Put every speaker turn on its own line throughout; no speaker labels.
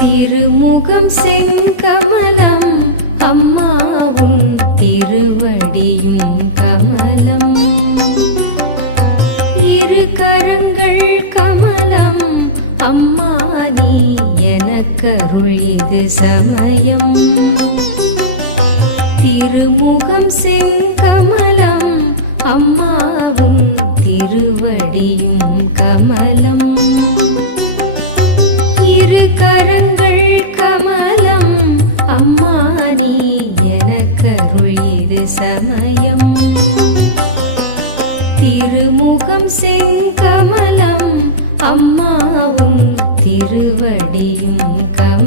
திருமுகம் செங்கமலம் அம்மாவும் திருவடியும் கமலம். இரு கரங்கள் கமலம் அம்மா நீ எனக்கருள் இது சமயம். திருமுகம் செங்கமலம் அம்மாவும் திருவடியும் கமலம். மறுமுகம் செங்கமலம் அம்மாவும் திருவடியும் கமலம்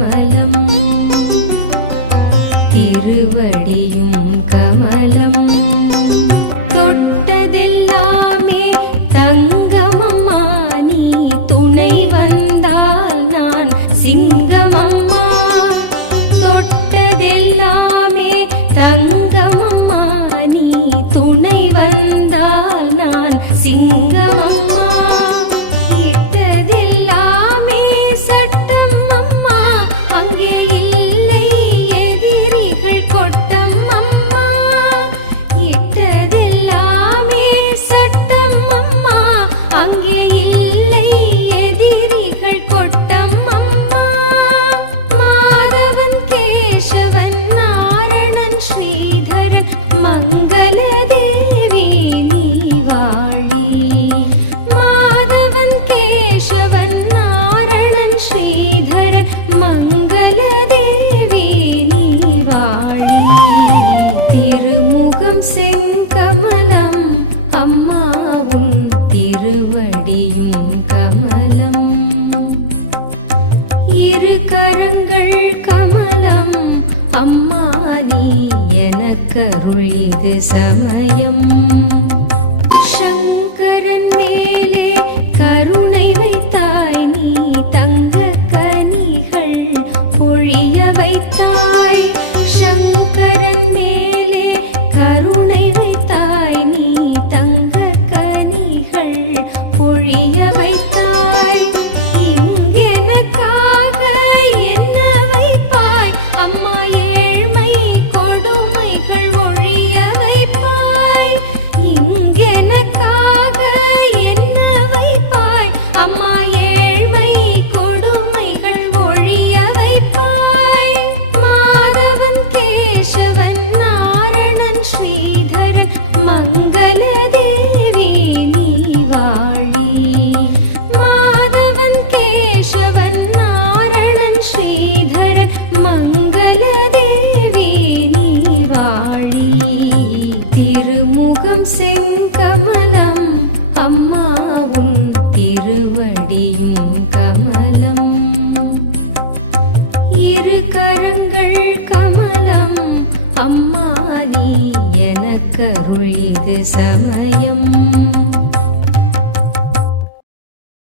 கமலம். இரு கரங்கள் கமலம். அம்மா நீ எனக்கருள் சமயம். சங்கரன் மேலே கருணை வைத்தாய். நீ தங்க கனிகள் பொழிய வைத்தாய். திருமுகம் செங்கமலம் அம்மாவும் திருவடியும் கமலம். இரு கரங்கள் கமலம் அம்மா நீ எனக்கருள் இது சமயம்.